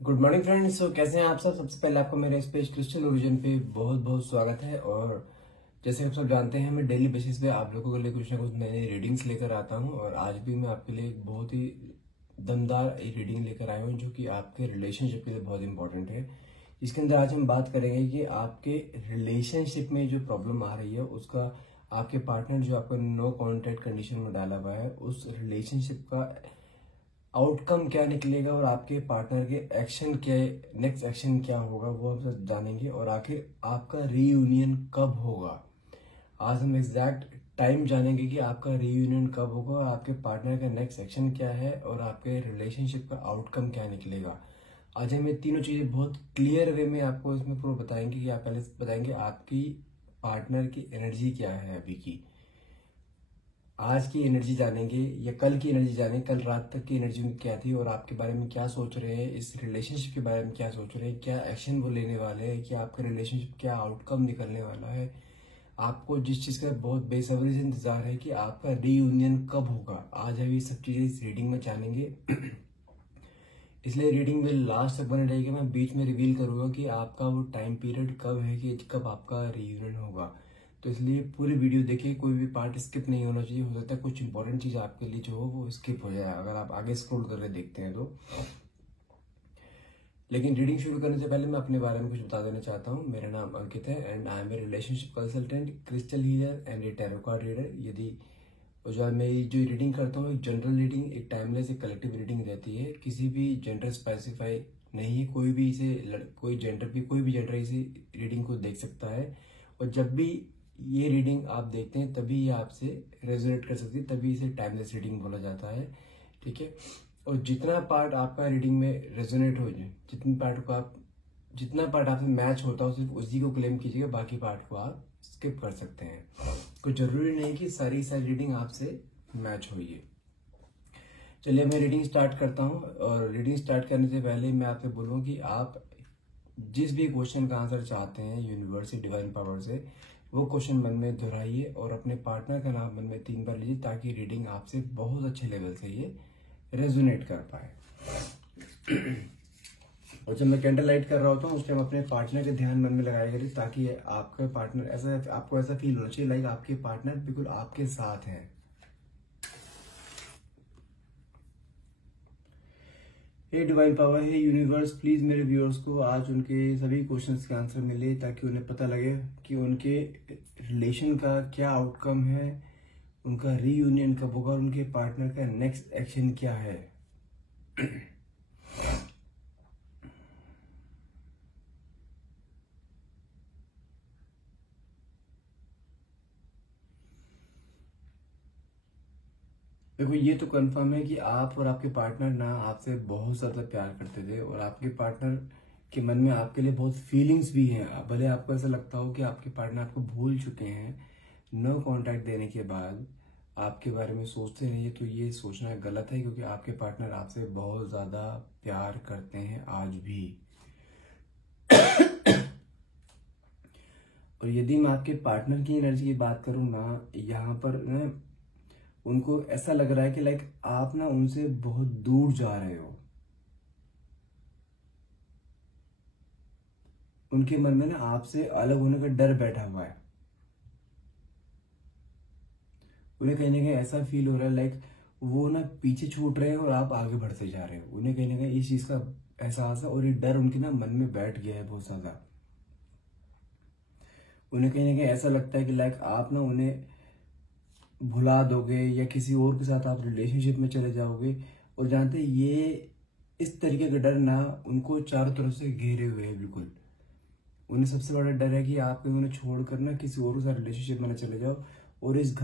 Good morning friends. कैसे हैं आप सब। सबसे पहले आपको मेरे इस पेज क्रिस्टल ओरिजिन पे बहुत बहुत स्वागत है। और जैसे आप सब जानते हैं, मैं डेली बेसिस पे आप लोगों के लिए कुछ ना कुछ नई रीडिंग्स लेकर आता हूं। और आज भी मैं आपके लिए एक बहुत ही दमदार रीडिंग लेकर आया हूं, जो कि आपके रिलेशनशिप के लिए बहुत इंपॉर्टेंट है। इसके अंदर आज हम बात करेंगे कि आपके रिलेशनशिप में जो प्रॉब्लम आ रही है उसका, आपके पार्टनर जो आपको नो कॉन्टैक्ट कंडीशन में डाला हुआ है, उस रिलेशनशिप का आउटकम क्या निकलेगा और आपके पार्टनर के एक्शन क्या, नेक्स्ट एक्शन क्या होगा, वो हम सब जानेंगे। और आखिर आपका रीयूनियन कब होगा। आज हम एग्जैक्ट टाइम जानेंगे कि आपका रीयूनियन कब होगा और आपके पार्टनर का नेक्स्ट एक्शन क्या है और आपके रिलेशनशिप का आउटकम क्या निकलेगा। आज हम ये तीनों चीजें बहुत क्लियर वे में आपको इसमें पूरा बताएंगे कि आप पहले बताएंगे आपकी पार्टनर की एनर्जी क्या है अभी की। आज की एनर्जी जानेंगे या कल की एनर्जी जानेंगे, कल रात तक की एनर्जी उनकी क्या थी और आपके बारे में क्या सोच रहे हैं, इस रिलेशनशिप के बारे में क्या सोच रहे हैं, क्या एक्शन वो लेने वाले हैं, कि आपका रिलेशनशिप क्या आउटकम निकलने वाला है। आपको जिस चीज का बहुत बेसब्री से इंतजार है कि आपका रीयूनियन कब होगा, आज हम ये सब चीजें इस रीडिंग में जानेंगे। इसलिए रीडिंग में लास्ट तक बने रहेगी। मैं बीच में रिवील करूंगा कि आपका वो टाइम पीरियड कब है, कि कब आपका रीयूनियन होगा। तो इसलिए पूरी वीडियो देखिए, कोई भी पार्ट स्किप नहीं होना चाहिए। हो सकता है कुछ इंपॉर्टेंट चीज आपके लिए जो हो वो स्किप हो जाए अगर आप आगे स्क्रॉल करके देखते हैं तो। लेकिन रीडिंग शुरू करने से पहले मैं अपने बारे में कुछ बता देना चाहता हूँ। मेरा नाम अंकित है and I am a relationship consultant, crystal healer and a tarot card reader. यदि जो मैं जो रीडिंग करता हूँ, एक जनरल रीडिंग, एक टाइमलेस, एक कलेक्टिव रीडिंग रहती है। किसी भी जेंडर स्पेसिफाई नहीं है, कोई भी इसे कोई भी जेंडर इसे रीडिंग को देख सकता है। और जब भी ये रीडिंग आप देखते हैं तभी ये आपसे रेजोनेट कर सकती है, तभी इसे टाइमलेस रीडिंग बोला जाता है। ठीक है। और जितना पार्ट आपका रीडिंग में रेजोनेट हो जाए, जितना पार्ट आपसे मैच होता है सिर्फ उसी को क्लेम कीजिएगा, बाकी पार्ट को आप स्किप कर सकते हैं। कोई जरूरी नहीं कि सारी रीडिंग आपसे मैच हुई है। चलिए मैं रीडिंग स्टार्ट करता हूँ। और रीडिंग स्टार्ट करने से पहले मैं आपसे बोलूँ कि आप जिस भी क्वेश्चन का आंसर चाहते हैं यूनिवर्स से, डिवाइन पावर से, वो क्वेश्चन मन में दोहराइए और अपने पार्टनर का नाम मन में 3 बार लीजिए, ताकि रीडिंग आपसे बहुत अच्छे लेवल से ये रेजोनेट कर पाए। और जब मैं कैंडल लाइट कर रहा होता हूँ उस टाइम अपने पार्टनर के ध्यान मन में लगाया करिए, ताकि आपका पार्टनर आपको ऐसा फील होना चाहिए लाइक आपके पार्टनर बिल्कुल आपके साथ है। हे डिवाइन पावर, हे यूनिवर्स, प्लीज मेरे व्यूअर्स को आज उनके सभी क्वेश्चंस के आंसर मिले, ताकि उन्हें पता लगे कि उनके रिलेशन का क्या आउटकम है, उनका रीयूनियन कब होगा, उनके पार्टनर का नेक्स्ट एक्शन क्या है। देखो, ये तो कंफर्म है कि आप और आपके पार्टनर ना आपसे बहुत ज्यादा प्यार करते थे और आपके पार्टनर के मन में आपके लिए बहुत फीलिंग्स भी हैं। भले आपको ऐसा लगता हो कि आपके पार्टनर आपको भूल चुके हैं, नो कांटेक्ट देने के बाद आपके बारे में सोचते रहिए, तो ये सोचना गलत है, क्योंकि आपके पार्टनर आपसे बहुत ज्यादा प्यार करते हैं आज भी। और यदि मैं आपके पार्टनर की एनर्जी की बात करूं ना, यहाँ पर ना उनको ऐसा लग रहा है कि लाइक आप ना उनसे बहुत दूर जा रहे हो। उनके मन में ना आपसे अलग होने का डर बैठा हुआ है। उन्हें कहीं ना कहीं ऐसा फील हो रहा है लाइक वो ना पीछे छूट रहे हैं और आप आगे बढ़ते जा रहे हो। उन्हें कहीं ना कहीं इस चीज का एहसास है और ये डर उनके ना मन में बैठ गया है बहुत ज्यादा। उन्हें कहीं ना कहीं ऐसा लगता है कि लाइक आप ना उन्हें भुला दोगे या किसी और के साथ आप रिलेशनशिप में चले जाओगे। और जानते ये इस तरीके का डर ना उनको चारों तरफ से घेरे हुए है बिल्कुल। उन्हें सबसे बड़ा डर है कि आप उन्हें छोड़कर ना किसी और के साथ रिलेशनशिप में ना चले जाओ। और इस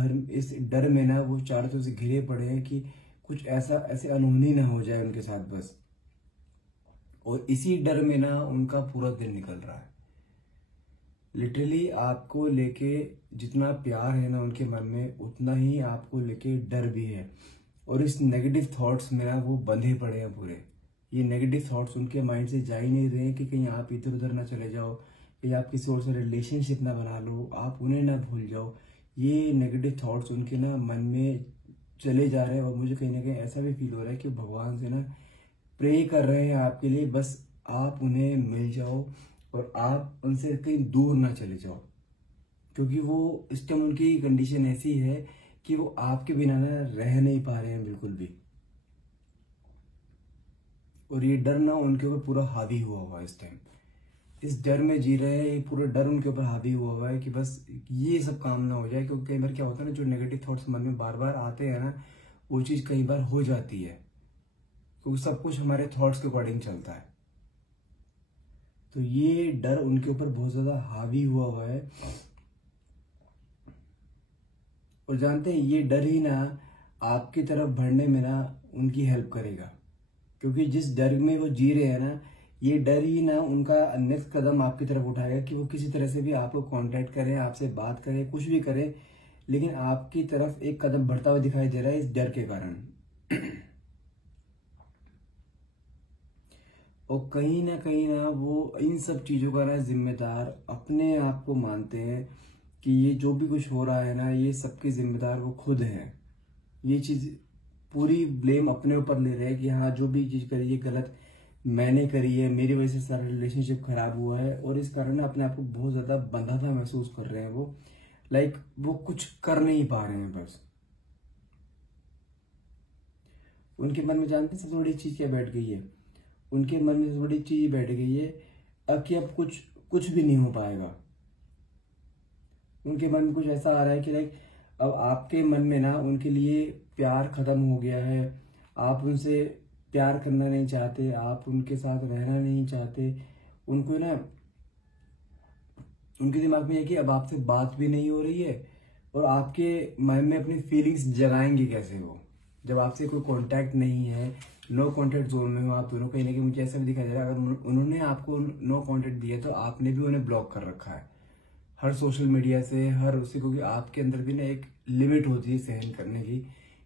डर में ना वो चारों तरफ से घिरे पड़े हैं कि कुछ ऐसे अनहोनी ना हो जाए उनके साथ बस। और इसी डर में ना उनका पूरा दिन निकल रहा है। लिटरली आपको लेके जितना प्यार है ना उनके मन में, उतना ही आपको लेके डर भी है। और इस नेगेटिव थॉट्स में ना वो बंधे पड़े हैं पूरे। ये नेगेटिव थॉट्स उनके माइंड से जा ही नहीं रहे हैं कि कहीं आप इधर उधर ना चले जाओ, कहीं आप किसी और से रिलेशनशिप ना बना लो, आप उन्हें ना भूल जाओ। ये नेगेटिव थॉट्स उनके ना मन में चले जा रहे हैं। और मुझे कहीं ना कहीं ऐसा भी फील हो रहा है कि भगवान से ना प्रे कर रहे हैं आपके लिए, बस आप उन्हें मिल जाओ और आप उनसे कहीं दूर ना चले जाओ, क्योंकि वो इस टाइम उनकी कंडीशन ऐसी है कि वो आपके बिना ना रह नहीं पा रहे हैं बिल्कुल भी। और ये डर ना उनके ऊपर पूरा हावी हुआ हुआ है इस टाइम, इस डर में जी रहे हैं, ये पूरा डर उनके ऊपर हावी हुआ हुआ है कि बस ये सब काम ना हो जाए। क्योंकि कई बार क्या होता है ना, जो नेगेटिव थॉट्स मन में बार बार आते हैं ना, वो चीज़ कई बार हो जाती है, क्योंकि सब कुछ हमारे थॉट्स के अकॉर्डिंग चलता है। तो ये डर उनके ऊपर बहुत ज़्यादा हावी हुआ हुआ है। और जानते हैं, ये डर ही ना आपकी तरफ बढ़ने में ना उनकी हेल्प करेगा, क्योंकि जिस डर में वो जी रहे हैं ना, ये डर ही ना उनका नेक्स्ट कदम आपकी तरफ उठाएगा कि वो किसी तरह से भी आपको कांटेक्ट करें, आपसे बात करें, कुछ भी करें, लेकिन आपकी तरफ एक कदम बढ़ता हुआ दिखाई दे रहा है इस डर के कारण। और कहीं ना वो इन सब चीज़ों का ना जिम्मेदार अपने आप को मानते हैं कि ये जो भी कुछ हो रहा है ना, ये सबके जिम्मेदार वो खुद हैं। ये चीज़ पूरी ब्लेम अपने ऊपर ले रहे हैं कि हाँ, जो भी चीज़ करी है गलत मैंने करी है, मेरी वजह से सारा रिलेशनशिप खराब हुआ है। और इस कारण ना अपने आप को बहुत ज़्यादा बंधा था महसूस कर रहे हैं वो, लाइक वो कुछ कर नहीं पा रहे हैं। बस उनके मन में जानते हैं सबसे बड़ी चीज़ क्या बैठ गई है? उनके मन में सबसे बड़ी चीज़ बैठ गई है कि अब कुछ भी नहीं हो पाएगा। उनके मन में कुछ ऐसा आ रहा है कि लाइक अब आपके मन में ना उनके लिए प्यार खत्म हो गया है, आप उनसे प्यार करना नहीं चाहते, आप उनके साथ रहना नहीं चाहते। उनको ना उनके दिमाग में है कि अब आपसे बात भी नहीं हो रही है, और आपके मन में अपनी फीलिंग्स जगाएंगे कैसे वो, जब आपसे कोई कांटेक्ट नहीं है, नो कांटेक्ट जोन में हो आप दोनों। कहीं ना कहीं मुझे ऐसा भी दिखाई दे रहा है, अगर उन्होंने आपको नो कांटेक्ट दिया तो आपने भी उन्हें ब्लॉक कर रखा है हर सोशल मीडिया से, हर उसी को। आपके अंदर भी ना एक लिमिट होती है सहन करने की,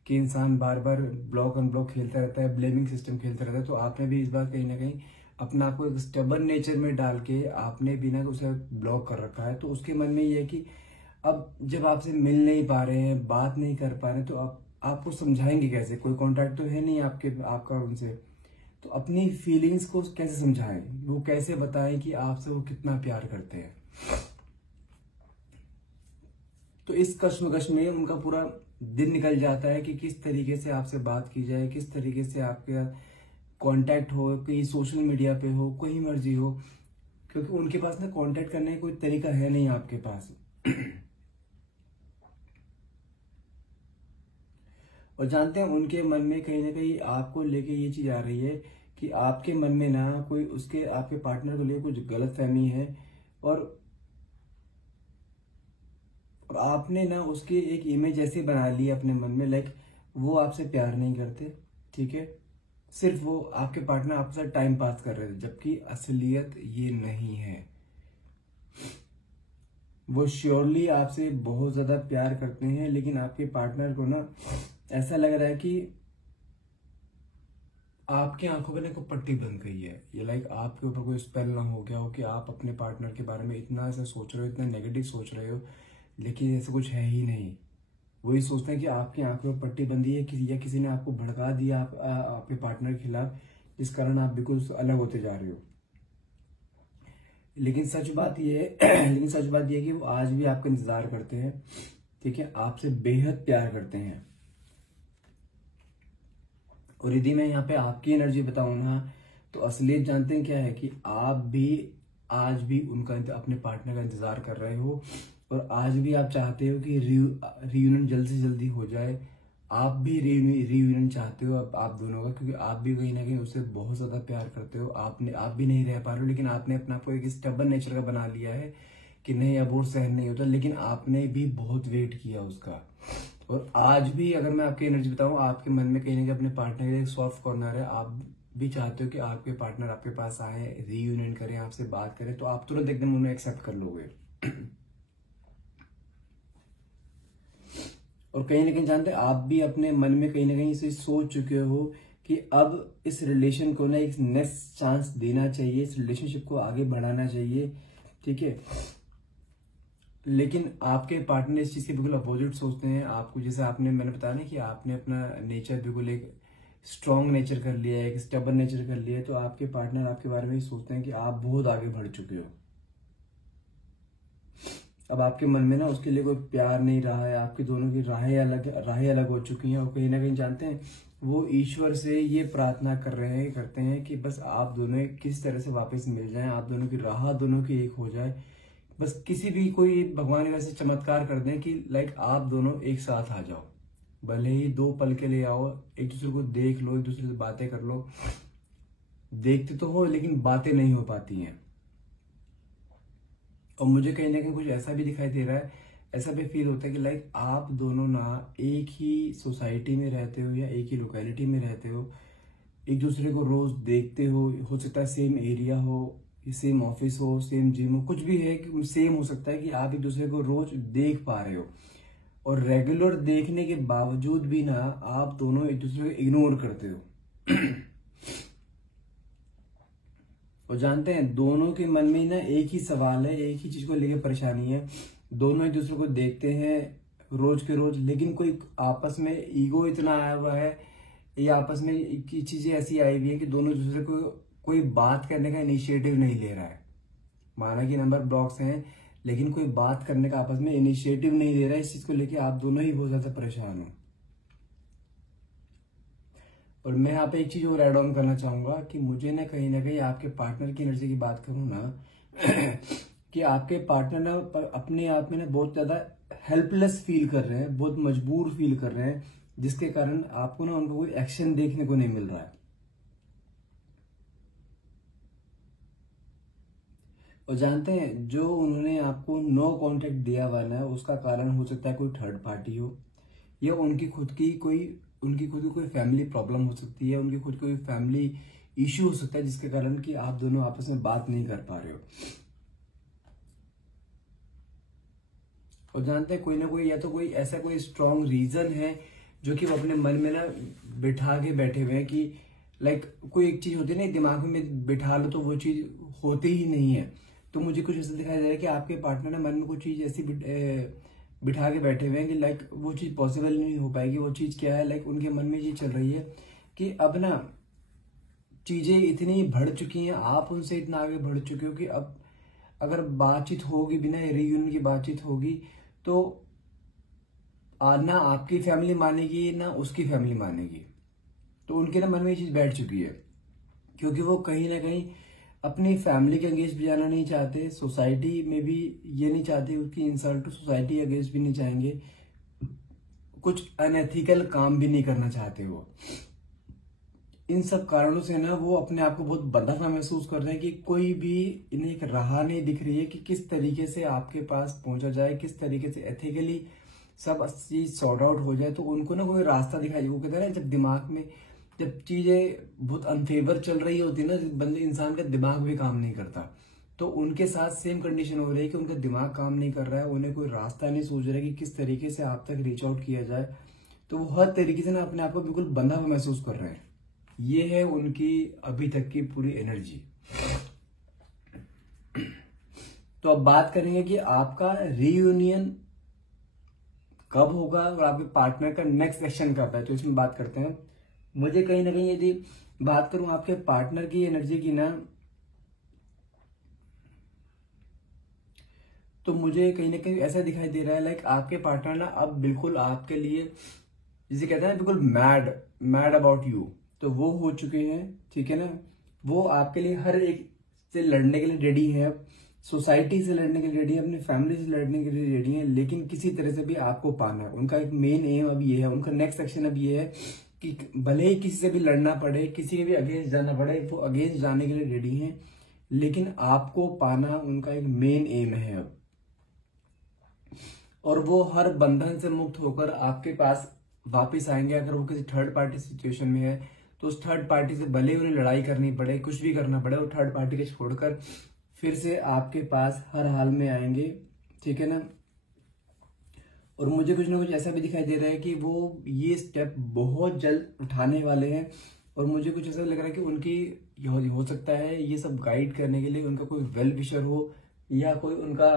कि इंसान बार बार ब्लॉक अनब्लॉक खेलता रहता है, ब्लेमिंग सिस्टम खेलता रहता है। तो आपने भी इस बार कहीं ना कहीं अपना आपको एक स्टबर्न नेचर में डाल के आपने भी ना उसे ब्लॉक कर रखा है। तो उसके मन में ये है कि अब जब आपसे मिल नहीं पा रहे हैं, बात नहीं कर पा रहे हैं, तो आपको समझाएंगे कैसे? कोई कॉन्टैक्ट तो है नहीं आपका उनसे, तो अपनी फीलिंग्स को कैसे समझाएं? वो कैसे बताएं कि आपसे वो कितना प्यार करते हैं? तो इस कश्मकश में उनका पूरा दिन निकल जाता है कि किस तरीके से आपसे बात की जाए, किस तरीके से आपके कांटेक्ट हो, कहीं सोशल मीडिया पे हो, कोई मर्जी हो, क्योंकि उनके पास ना कांटेक्ट करने का कोई तरीका है नहीं आपके पास। और जानते हैं, उनके मन में कहीं ना कहीं आपको लेके ये चीज आ रही है कि आपके मन में ना कोई उसके आपके पार्टनर को लेकर कुछ गलत फहमी है, और आपने ना उसकी एक इमेज ऐसी बना ली अपने मन में, लाइक वो आपसे प्यार नहीं करते, ठीक है, सिर्फ वो आपके पार्टनर आपके साथ टाइम पास कर रहे थे, जबकि असलियत ये नहीं है। वो श्योरली आपसे बहुत ज्यादा प्यार करते हैं, लेकिन आपके पार्टनर को ना ऐसा लग रहा है कि आपकी आंखों पे ना कोई पट्टी बन गई है, ये लाइक आपके ऊपर कोई स्पेल ना हो गया हो कि आप अपने पार्टनर के बारे में इतना ऐसा सोच रहे हो, इतना नेगेटिव सोच रहे हो, लेकिन ऐसा कुछ है ही नहीं। वही सोचते हैं कि आपकी आंखों में पट्टी बंधी है या किसी ने आपको भड़का दिया आपके पार्टनर के खिलाफ, जिस कारण आप बिल्कुल अलग होते जा रहे हो। लेकिन सच बात ये है कि वो आज भी आपका इंतजार करते हैं, ठीक है, आपसे बेहद प्यार करते हैं। और यदि मैं यहाँ पे आपकी एनर्जी बताऊं ना, तो असलियत जानते हैं क्या है कि आप भी आज भी उनका अपने पार्टनर का इंतजार कर रहे हो, और आज भी आप चाहते हो कि रियूनियन जल्द से जल्दी हो जाए। आप भी रियूनियन चाहते हो आप दोनों का, क्योंकि आप भी कहीं ना कहीं उससे बहुत ज्यादा प्यार करते हो। आप भी नहीं रह पा रहे हो, लेकिन आपने अपने आप को एक स्टबर्न नेचर का बना लिया है कि नहीं, अब वो सहन नहीं होता। लेकिन आपने भी बहुत वेट किया उसका, और आज भी अगर मैं आपकी एनर्जी बताऊं, आपके मन में कहीं ना कहीं अपने पार्टनर के लिए सॉफ्ट कॉर्नर है। आप भी चाहते हो कि आपके पार्टनर आपके पास आए, रीयूनियन करें, आपसे बात करें, तो आप तुरंत एकदम उन्हें एक्सेप्ट कर लोगे। और कहीं ना कहीं जानते हैं, आप भी अपने मन में कहीं ना कहीं इसे सोच चुके हो कि अब इस रिलेशन को ना एक नेक्स्ट चांस देना चाहिए, इस रिलेशनशिप को आगे बढ़ाना चाहिए, ठीक है। लेकिन आपके पार्टनर इस चीज के बिल्कुल अपोजिट सोचते हैं। आपको जैसे मैंने बताया ना कि आपने अपना नेचर बिल्कुल एक स्ट्रॉन्ग नेचर कर लिया है, एक स्टबर्न नेचर कर लिया है, तो आपके पार्टनर आपके बारे में ही सोचते हैं कि आप बहुत आगे बढ़ चुके हो। अब आपके मन में ना उसके लिए कोई प्यार नहीं रहा है, आपकी दोनों की राहें अलग हो चुकी हैं, और कहीं ना कहीं जानते हैं वो ईश्वर से ये प्रार्थना करते हैं कि बस आप दोनों किस तरह से वापस मिल जाएं, आप दोनों की राह दोनों की एक हो जाए। बस किसी भी कोई भगवान वैसे चमत्कार कर दें कि लाइक आप दोनों एक साथ आ जाओ, भले ही 2 पल के लिए आओ, एक दूसरे को देख लो, एक दूसरे से बातें कर लो। देखते तो हो लेकिन बातें नहीं हो पाती हैं। और मुझे कहीं ना कहीं कुछ ऐसा भी दिखाई दे रहा है, ऐसा भी फील होता है कि लाइक आप दोनों ना एक ही सोसाइटी में रहते हो या एक ही लोकेलिटी में रहते हो, एक दूसरे को रोज देखते हो सकता है सेम एरिया हो, सेम ऑफिस हो, सेम जिम हो, कुछ भी है कि सेम हो सकता है कि आप एक दूसरे को रोज देख पा रहे हो, और रेगुलर देखने के बावजूद भी ना आप दोनों एक दूसरे को इग्नोर करते हो। और जानते हैं दोनों के मन में ना एक ही सवाल है, एक ही चीज को लेकर परेशानी है। दोनों एक दूसरे को देखते हैं रोज के रोज, लेकिन कोई आपस में ईगो इतना आया हुआ है, या आपस में की चीजें ऐसी आई हुई है कि दोनों दूसरे को कोई बात करने का इनिशिएटिव नहीं ले रहा है। माना कि नंबर ब्लॉक्स हैं, लेकिन कोई बात करने का आपस में इनिशिएटिव नहीं ले रहा है। इस चीज को लेकर आप दोनों ही बहुत ज्यादा परेशान हो। और मैं यहाँ पे एक चीज और ऐड ऑन करना चाहूंगा कि मुझे ना कहीं आपके पार्टनर की एनर्जी की बात करूं ना कि आपके पार्टनर ना अपने आप में ना बहुत ज्यादा हेल्पलेस फील कर रहे हैं, बहुत मजबूर फील कर रहे हैं, जिसके कारण आपको ना उनको कोई एक्शन देखने को नहीं मिल रहा है। और जानते हैं जो उन्होंने आपको नो कांटेक्ट दिया हुआ ना, उसका कारण हो सकता है कोई थर्ड पार्टी हो, या उनकी खुद की कोई फैमिली प्रॉब्लम हो सकती है, उनकी खुद की कोई फैमिली इश्यू हो सकता है, जिसके कारण कि आप दोनों आपस में बात नहीं कर पा रहे हो। और जानते हैं कोई ना कोई या तो कोई ऐसा कोई स्ट्रॉन्ग रीजन है जो कि वो अपने मन में ना बिठा के बैठे हुए हैं कि लाइक कोई एक चीज होती है ना, दिमाग में बिठा लो तो वो चीज होती ही नहीं है। तो मुझे कुछ ऐसा दिखाई दे रहा है कि आपके पार्टनर ने मन में कुछ चीज ऐसी बिठा के बैठे हुए हैं कि लाइक वो चीज पॉसिबल नहीं हो पाएगी। वो चीज क्या है, लाइक उनके मन में ये चल रही है कि अब ना चीजें इतनी बढ़ चुकी हैं, आप उनसे इतना आगे बढ़ चुके हो कि अब अगर बातचीत होगी, बिना रीयूनियन की बातचीत होगी, तो ना आपकी फैमिली मानेगी ना उसकी फैमिली मानेगी। तो उनके ना मन में ये चीज बैठ चुकी है, क्योंकि वो कहीं ना कहीं अपनी फैमिली के अगेंस्ट भी जाना नहीं चाहते, सोसाइटी में भी ये नहीं चाहते उसकी इंसल्ट, तो सोसाइटी अगेंस्ट भी नहीं चाहेंगे, कुछ अनएथिकल काम भी नहीं करना चाहते वो। इन सब कारणों से ना वो अपने आप को बहुत बंधा सा महसूस कर रहे हैं कि कोई भी इन्हें एक राह नहीं दिख रही है कि किस तरीके से आपके पास पहुंचा जाए, किस तरीके से एथिकली सब चीज सॉर्ट आउट हो जाए। तो उनको ना कोई रास्ता दिखाई, वो कहते हैं ना जब दिमाग में जब चीजें बहुत अनफेवर चल रही होती है ना, बंदे इंसान का दिमाग भी काम नहीं करता। तो उनके साथ सेम कंडीशन हो रही है कि उनका दिमाग काम नहीं कर रहा है, उन्हें कोई रास्ता नहीं सोच रहा है कि किस तरीके से आप तक रीच आउट किया जाए। तो वो हर तरीके से ना अपने आप को बिल्कुल बंधा हुआ महसूस कर रहे हैं। ये है उनकी अभी तक की पूरी एनर्जी। तो अब बात करेंगे कि आपका रीयूनियन कब होगा और आपके पार्टनर का नेक्स्ट एक्शन कब है। तो इसमें बात करते हैं। मुझे कहीं ना कहीं यदि बात करूं आपके पार्टनर की एनर्जी की ना, तो मुझे कहीं ना कहीं ऐसा दिखाई दे रहा है लाइक आपके पार्टनर ना अब बिल्कुल आपके लिए, जिसे कहते हैं बिल्कुल मैड अबाउट यू, तो वो हो चुके हैं। ठीक है ना, वो आपके लिए हर एक से लड़ने के लिए रेडी है, सोसाइटी से लड़ने के लिए रेडी है, अपनी फैमिली से लड़ने के लिए रेडी है, लेकिन किसी तरह से भी आपको पाना है। उनका एक मेन एम अब ये है, उनका नेक्स्ट एक्शन अब ये है कि भले ही किसी से भी लड़ना पड़े, किसी के भी अगेंस्ट जाना पड़े, वो अगेंस्ट जाने के लिए रेडी हैं, लेकिन आपको पाना उनका एक मेन एम है अब। और वो हर बंधन से मुक्त होकर आपके पास वापस आएंगे। अगर वो किसी थर्ड पार्टी सिचुएशन में है तो उस थर्ड पार्टी से भले ही उन्हें लड़ाई करनी पड़े, कुछ भी करना पड़े, वो थर्ड पार्टी के छोड़कर फिर से आपके पास हर हाल में आएंगे। ठीक है ना। और मुझे कुछ ना कुछ ऐसा भी दिखाई दे रहा है कि वो ये स्टेप बहुत जल्द उठाने वाले हैं। और मुझे कुछ ऐसा लग रहा है कि उनकी हो सकता है ये सब गाइड करने के लिए उनका कोई वेल विशर हो या कोई उनका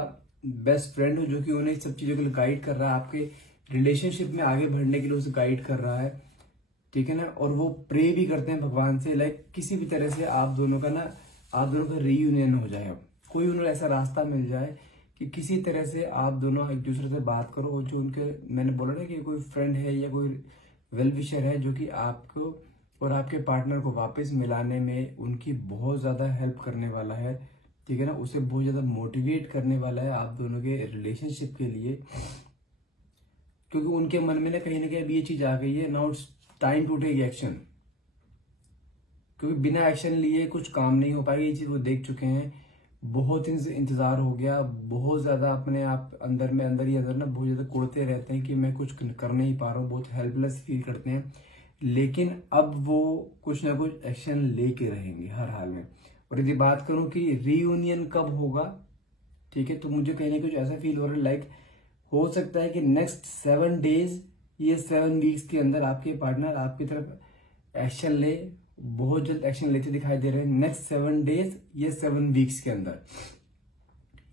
बेस्ट फ्रेंड हो, जो कि उन्हें सब चीजों के लिए गाइड कर रहा है, आपके रिलेशनशिप में आगे बढ़ने के लिए उसे गाइड कर रहा है। ठीक है ना, और वो प्रे भी करते हैं भगवान से लाइक किसी भी तरह से आप दोनों का रीयूनियन हो जाए, कोई उन्हें ऐसा रास्ता मिल जाए कि किसी तरह से आप दोनों एक दूसरे से बात करो। और जो उनके मैंने बोला ना कि कोई फ्रेंड है या कोई वेल विशर है जो कि आपको और आपके पार्टनर को वापस मिलाने में उनकी बहुत ज्यादा हेल्प करने वाला है, ठीक है ना, उसे बहुत ज्यादा मोटिवेट करने वाला है आप दोनों के रिलेशनशिप के लिए, क्योंकि उनके मन में ना कहीं अभी ये चीज आ गई है, now it's time to take action, क्योंकि बिना एक्शन लिए कुछ काम नहीं हो पाएगा। ये चीज वो देख चुके हैं, बहुत दिन से इंतजार हो गया, बहुत ज्यादा अपने आप अंदर ना बहुत ज्यादा कुड़ते रहते हैं कि मैं कुछ कर नहीं पा रहा हूँ, बहुत हेल्पलेस फील करते हैं, लेकिन अब वो कुछ ना कुछ एक्शन लेके रहेंगे हर हाल में। और यदि बात करूं कि रीयूनियन कब होगा, ठीक है, तो मुझे कहीं ना कुछ ऐसा फील हो रहा है लाइक हो सकता है कि नेक्स्ट 7 डेज ये 7 वीक्स के अंदर आपके पार्टनर आपकी तरफ एक्शन ले, बहुत जल्द एक्शन लेते दिखाई दे रहे हैं नेक्स्ट 7 डेज ये 7 वीक्स के अंदर।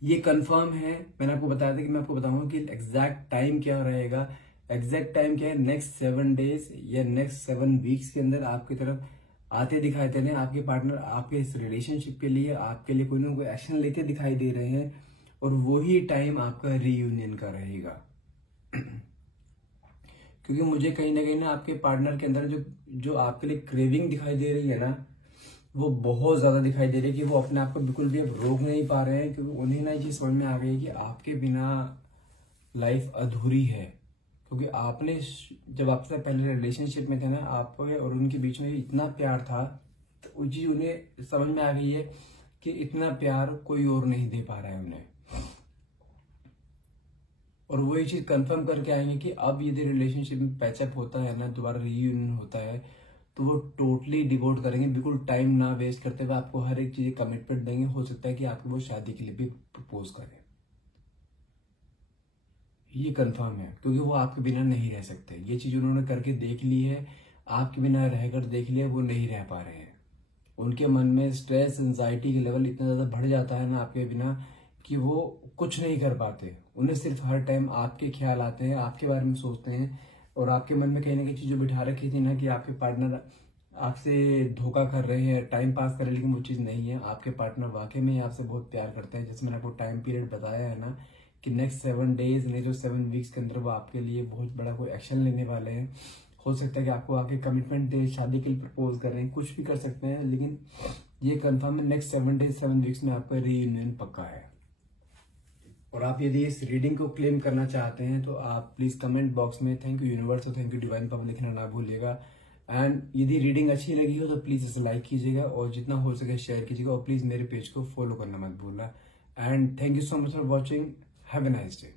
ये कंफर्म है, मैंने आपको बताया था कि मैं आपको बताऊंगा कि एग्जैक्ट टाइम क्या रहेगा। एग्जैक्ट टाइम क्या है, नेक्स्ट 7 डेज या नेक्स्ट 7 वीक्स के अंदर आपकी तरफ आते दिखाई दे रहे हैं। आपके पार्टनर आपके इस रिलेशनशिप के लिए आपके लिए कोई ना कोई एक्शन लेते दिखाई दे रहे हैं, और वही टाइम आपका रीयूनियन का रहेगा। क्योंकि मुझे कहीं ना आपके पार्टनर के अंदर जो आपके लिए क्रेविंग दिखाई दे रही है ना, वो बहुत ज्यादा दिखाई दे रही है कि वो अपने आप को बिल्कुल भी अब रोक नहीं पा रहे हैं, क्योंकि उन्हें ना ये चीज समझ में आ गई है कि आपके बिना लाइफ अधूरी है। क्योंकि आपने जब आपसे पहले रिलेशनशिप में थे ना, आपको और उनके बीच में इतना प्यार था, तो वो चीज उन्हें समझ में आ गई है कि इतना प्यार कोई और नहीं दे पा रहा है उन्हें, और वो ये चीज कंफर्म करके आएंगे कि अब यदि रिलेशनशिप में पैचअप होता है ना, दोबारा रीयूनियन होता है, तो वो टोटली डिवोट करेंगे, बिल्कुल टाइम ना वेस्ट करते हुए आपको हर एक चीज कमिटमेंट देंगे। हो सकता है कि आपको वो शादी के लिए भी प्रपोज करें, ये कंफर्म है, क्योंकि वो आपके बिना नहीं रह सकते। ये चीज उन्होंने करके देख ली है, आपके बिना रहकर देख लिया, वो नहीं रह पा रहे हैं। उनके मन में स्ट्रेस एंजाइटी के लेवल इतना ज्यादा बढ़ जाता है ना आपके बिना कि वो कुछ नहीं कर पाते। उन्हें सिर्फ हर टाइम आपके ख्याल आते हैं, आपके बारे में सोचते हैं, और आपके मन में कहीं ना कहीं चीज जो बिठा रखी थी ना कि आपके पार्टनर आपसे धोखा कर रहे हैं, टाइम पास कर रहे हैं, लेकिन वो चीज नहीं है। आपके पार्टनर वाकई में आपसे बहुत प्यार करते हैं। जैसे मैंने आपको टाइम पीरियड बताया है ना कि नेक्स्ट 7 डेज नहीं तो 7 वीक्स के अंदर वो आपके लिए बहुत बड़ा कोई एक्शन लेने वाले हैं। हो सकता है कि आपको आके कमिटमेंट दे, शादी के लिए प्रपोज कर रहे हैं, कुछ भी कर सकते हैं, लेकिन ये कंफर्म है नेक्स्ट 7 डेज 7 वीक्स में आपका रीयूनियन पक्का है। और आप यदि इस रीडिंग को क्लेम करना चाहते हैं तो आप प्लीज कमेंट बॉक्स में थैंक यू यूनिवर्स और थैंक यू डिवाइन पावर लिखना ना भूलिएगा। एंड यदि रीडिंग अच्छी लगी हो तो प्लीज इसे लाइक कीजिएगा और जितना हो सके शेयर कीजिएगा, और प्लीज मेरे पेज को फॉलो करना मत भूलना। And thank you so much for watching. Have a nice day.